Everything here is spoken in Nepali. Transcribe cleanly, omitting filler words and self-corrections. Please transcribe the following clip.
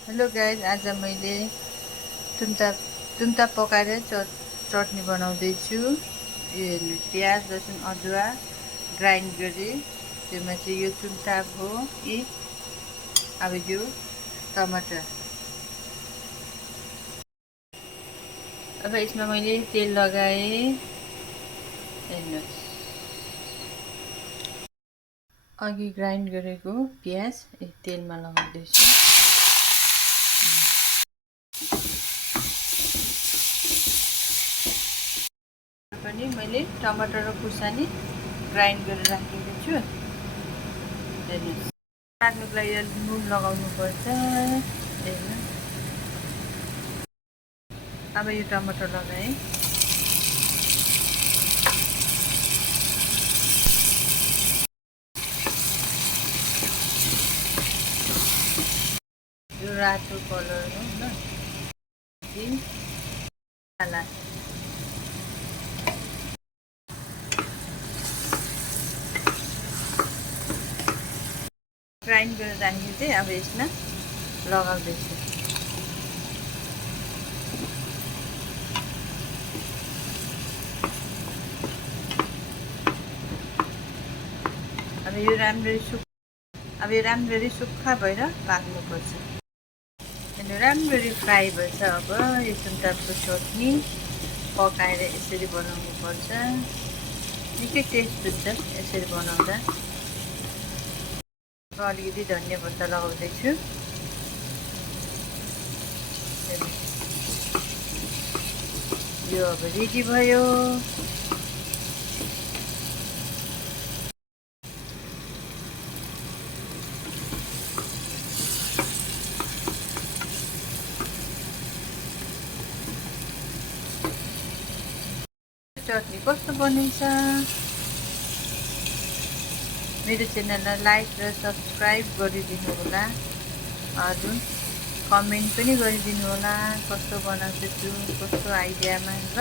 हेलो गाइज, आज मैले तुन्ता पकाएर चटनी बनाउँदैछु। यो हेर्नु, प्याज लसुन अदुवा ग्राइन्ड गरेँ। त्यसमा चाहिँ यो तुन्ता हो। अब यो टमाटर। अब यसमा मैले तेल लगाएँ। हेर्नुहोस्, अघि ग्राइन्ड गरेको प्याज तेलमा लगाउँदैछु। पनि मैले टमाटर र खुर्सानी ग्राइन्ड गरेर राखेको छु। हेर्नुहोस्, पाक्नुको लागि नुन लगाउनु पर्छ। हेर्नु, अब यो टमाटर लगाएँ। यो रातो कलर हो न, मसाला ग्राइन्ड गरेर राखेको चाहिँ अब यसमा लगाउँदैछु। अब यो राम्ररी सुक्खा भएर पाक्नुपर्छ। अनि राम्ररी फ्राई भएछ। अब यो तुन्ताको चटनी पकाएर यसरी बनाउनु पर्छ। निकै टेस्ट हुन्छ यसरी बनाउँदा। अलिकति धनिया पत्ता लगाउँदैछु। यो अब रेडी भयो। चटनी कस्तो बनिन्छ? मेरो च्यानललाई लाइक र सब्सक्राइब गरिदिनु होला। हजुर, कमेन्ट पनि गरिदिनु होला कस्तो बनाउँछु, कस्तो आइडियामा ल।